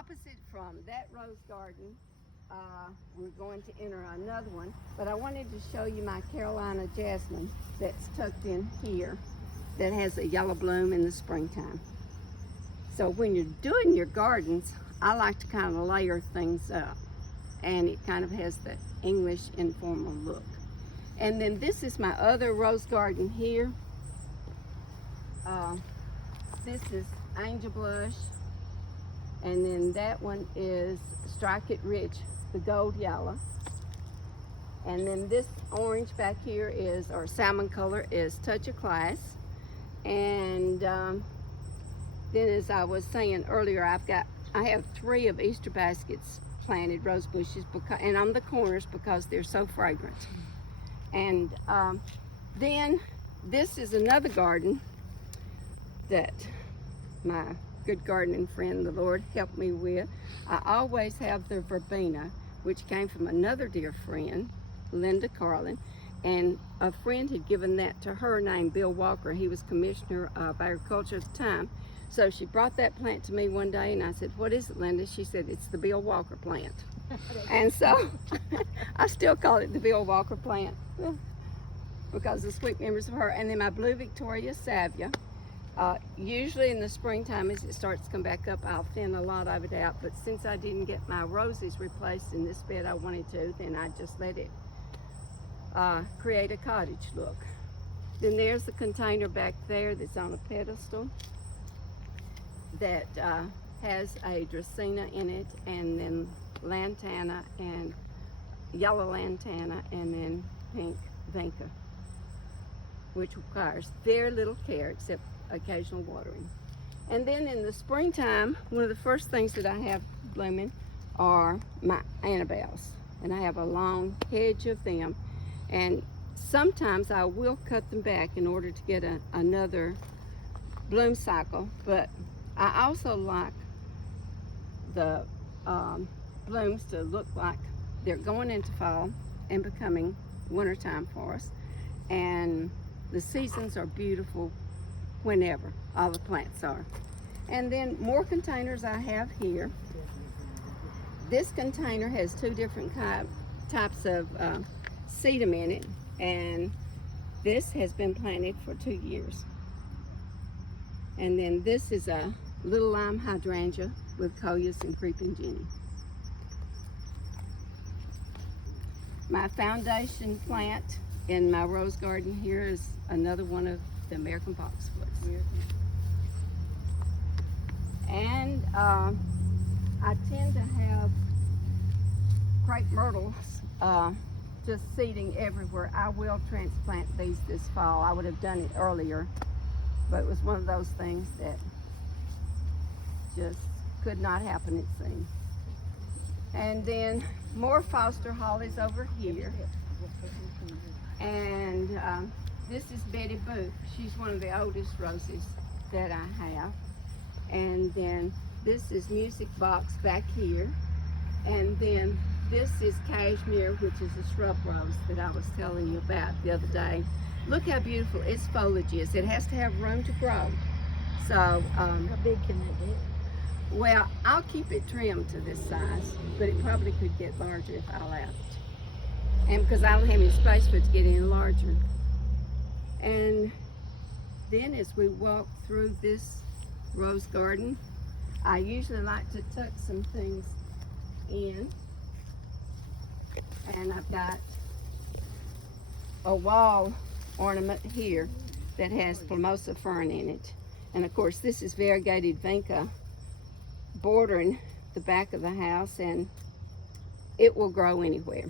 opposite from that rose garden, we're going to enter another one, but I wanted to show you my Carolina jasmine that's tucked in here that has a yellow bloom in the springtime. So when you're doing your gardens, I like to kind of layer things up, and it kind of has the English informal look. And then this is my other rose garden here. This is Angel Blush, and then that one is Strike It Rich, the gold yellow. And then this orange back here is, or salmon color, is Touch of Class. And then, as I was saying earlier, I have 3 of Easter baskets planted, rose bushes, and on the corners because they're so fragrant. And then this is another garden that my good gardening friend, the Lord, helped me with. I always have the verbena, which came from another dear friend, Linda Carlin, and a friend had given that to her named Bill Walker. He was Commissioner of Agriculture at the time. So she brought that plant to me one day, and I said, "What is it, Linda?" She said, "It's the Bill Walker plant." And so I still call it the Bill Walker plant because of sweet memories of her. And then my blue Victoria Salvia. Usually in the springtime, as it starts to come back up, I'll thin a lot of it out. But since I didn't get my roses replaced in this bed I wanted to, then I just let it create a cottage look. Then there's the container back there that's on a pedestal that has a Dracaena in it, and then lantana and yellow lantana, and then pink vinca, which requires very little care except occasional watering. And then in the springtime, one of the first things that I have blooming are my Annabelles, and I have a long hedge of them, and sometimes I will cut them back in order to get another bloom cycle, but I also like the blooms to look like they're going into fall and becoming wintertime for us. And the seasons are beautiful whenever, all the plants are. And then more containers I have here. This container has 2 different types of sedum in it, and this has been planted for 2 years. And then this is a little lime hydrangea with coleus and creeping jenny. My foundation plant in my rose garden here is another one of the American boxwoods. And I tend to have crepe myrtles just seeding everywhere. I will transplant these this fall. I would have done it earlier, but it was one of those things that just could not happen, it seemed. And then more Foster hollies over here. And this is Betty Boop. She's one of the oldest roses that I have. And then this is Music Box back here. And then this is Cashmere, which is a shrub rose that I was telling you about the other day. Look how beautiful its foliage is. It has to have room to grow. So, how big can it get? Well, I'll keep it trimmed to this size, but it probably could get larger if I allowed it. And because I don't have any space for it to get any larger. And then as we walk through this rose garden, I usually like to tuck some things in. And I've got a wall ornament here that has Plumosa fern in it. And of course this is variegated vinca bordering the back of the house, and it will grow anywhere.